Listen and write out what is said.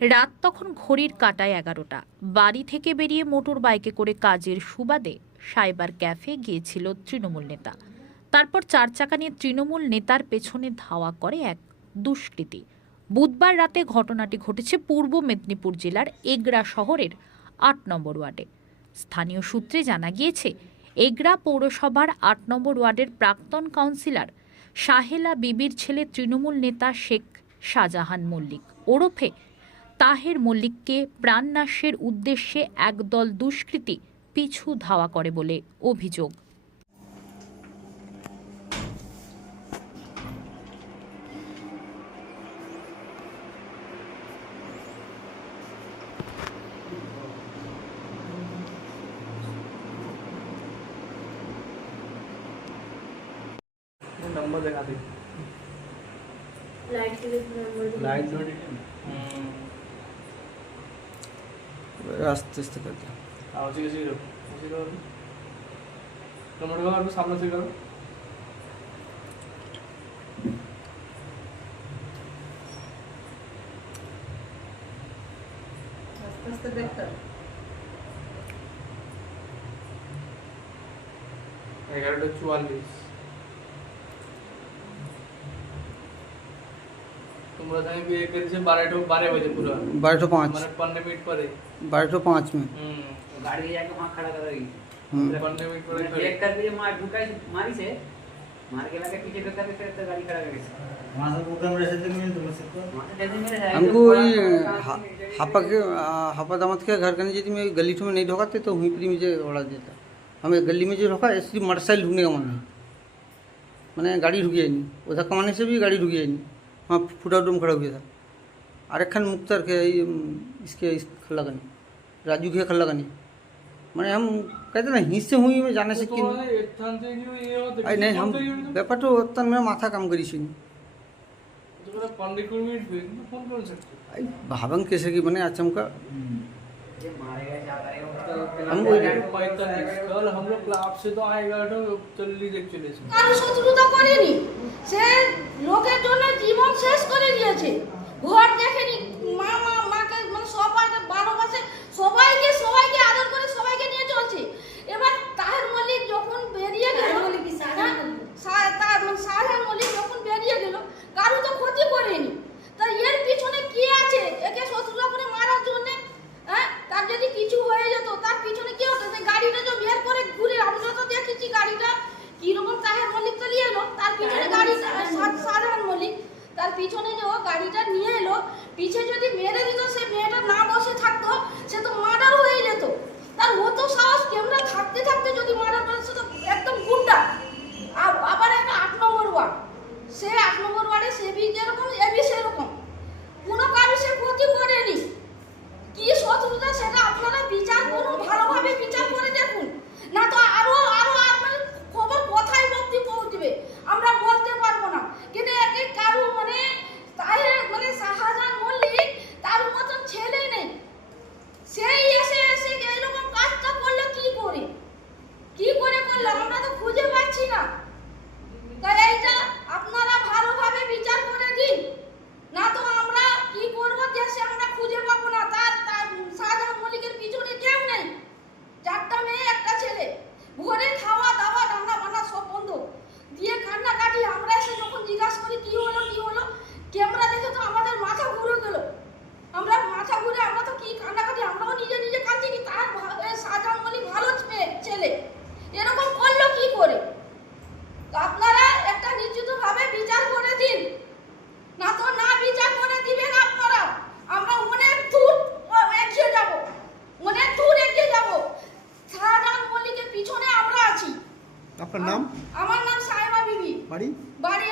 রাত তখন ঘড়ির কাঁটায় 11টা। বাড়ি থেকে বেরিয়ে মোটর বাইকে করে কাজের সুবাদে সাইবার ক্যাফে গিয়েছিল তৃণমূল নেতা। তারপর 4 চাকা নিয়ে তৃণমূল নেতার পেছনে ধাওয়া করে এক দুষ্কৃতী। বুধবার রাতে ঘটনাটি ঘটেছে পূর্ব মেদিনীপুর জেলার এগরা শহরের 8 নম্বর ওয়ার্ডে। স্থানীয় সূত্রে জানা গিয়েছে, এগরা পৌরসভার 8 নম্বর ওয়ার্ডের প্রাক্তন কাউন্সিলর সাহেলা বিবির ছেলে তৃণমূল নেতা শেখ শাহজাহান মল্লিক ওরফে তাহের মল্লিককে প্রাণনাশের উদ্দেশ্যে একদল দুষ্কৃতী পিছু ধাওয়া করে বলে অভিযোগ। नंबर दिखा दे लाइट के नंबर लाइट रास्ते से करते हैं। उसी के सीरो नंबर का सामने से करो। आस्ते देख कर 11:44 তোমরা জানি বিয়ে করেছে 12 बजे पूरा 12:05 মানে 15 मिनट परे 12:05 में गाड़ी जाके वहाँ खड़ा कर रही 15 मिनट परे एक कर दिए मार ढुकाई मारी से मार के लगे पीछे करता तो गाड़ी खड़ा कर गई वहाँ से वो कैमरे से तो मिल तुम सबको हमको ये हापा दामद के घर करने यदि मैं गली में नहीं ढोकाते तो वहीं पर मुझे उड़ा देता। हमें गली में जो ढोका ऐसी मोटरसाइकिल ढूंढने का मन नहीं, मैंने गाड़ी ढुकी नहीं, उधर कमाने से भी गाड़ी ढुकी नहीं, वहाँ फुटआउट में खड़ा हुआ था। आरेख खान मुख्तार के इसके इस खल्ला करनी राजू के खल्ला करनी मैंने हम कहते ना हिस्से हुई में जाने से कि नहीं हम ব্যাপার তো তখন मैं माथा काम करी सी तो 15 मिनट भी फोन कर सकते भावन कैसे की बने आचमका ये मारेगा क्या करेगा हम कल हम लोग क्लास से तो आएगा तो चलली देख चले কারো শত্রুতা করেনি, সে লোকের জন্য জীবন শেষ করে দিয়েছে। ঘর দেখেনি, মাকে মানে সবাই 12 মাসে সবাইকে আদর করে সবাইকে নিয়ে চলছে। এবার তাহের মল্লিক যখন বেরিয়ে গেল শাহজাহান মল্লিক যখন বেরিয়ে গেল কারো তো ক্ষতি করেনি, তা এর পিছনে কি আছে? একে শত্রুতা করে মারার জন্য, হ্যাঁ? তার যদি কিছু হয়ে যেত তার পিছনে কি হতো? গাড়িটা যে বের করে ঘুরে আমরা তো দেখেছি গাড়িটা কিরকম তাহের মল্লিক তো নিয়ে এলো, তার পিছনে গাড়িটা শাহজাহান মল্লিক তার পিছনে যে গাড়িটা নিয়ে এলো, পিছে যদি মেরে দিত সে মেয়েটা না বসে থাকতো সে তো মার্ডার হয়ে যেত। তার হতো সাহস ক্যামেরা থাকতে থাকতে যদি মার্ডার করে সে তো একদম গুন্ডা। আবার একটা 8 নম্বর ওয়ার্ড, সে 8 নম্বর ওয়ার্ডে সে বি যেরকম এবি সেরকম, কোনো কারো সে ক্ষতি করেনি। কি শত্রুতা সেটা আপনারা বিচার করুন, ভালোভাবে বিচার করে দেখুন, না তো আরো মানে খবর কোথায় অবধি পৌঁছবে আমরা বলতে পারবো না। কিন্তু একে কারো মানে তাহের মানে শাহজাহান মল্লিক তার মতন ছেলে নেই, সেই এসে এরকম কাজটা করলো কি করে করলো আমরা তো খুঁজে পাচ্ছি না। তাই এইটা আপনারা ভালোভাবে বিচার করে দিন, না তো আমরা কি করব দেশে আমরা খুঁজে পাবো না। তার শাহজাহান মল্লিকের পিছনে কেউ নেই, 4টা মেয়ে একটা ছেলে, ঘরে খাওয়া দাওয়া রান্না বান্না সব বন্ধ দিয়ে কান্নাকাটি। আমরা এসে যখন জিজ্ঞাসা করি কি হলো ক্যামেরা দেখে তো আমাদের মাথা ঘুরে গেল, আমরা তো কি কান্নাকাটি, আমরাও নিজে কাঁদছি কি তার শাহজাহান মল্লিক ভালো ছেলে এরকম করলো কি করে? তো আপনারা একটা নিশ্চিতভাবে বিচার করে দিন, না তো না বিচার করে দিবেন আপনারা আমরা অনেক দূর এগিয়ে যাব। শাহজাহান মল্লিকের পিছনে আমরা আছি। আপনার নাম? আমার নাম সাহেবা বিবি, বাড়ি? বাড়ি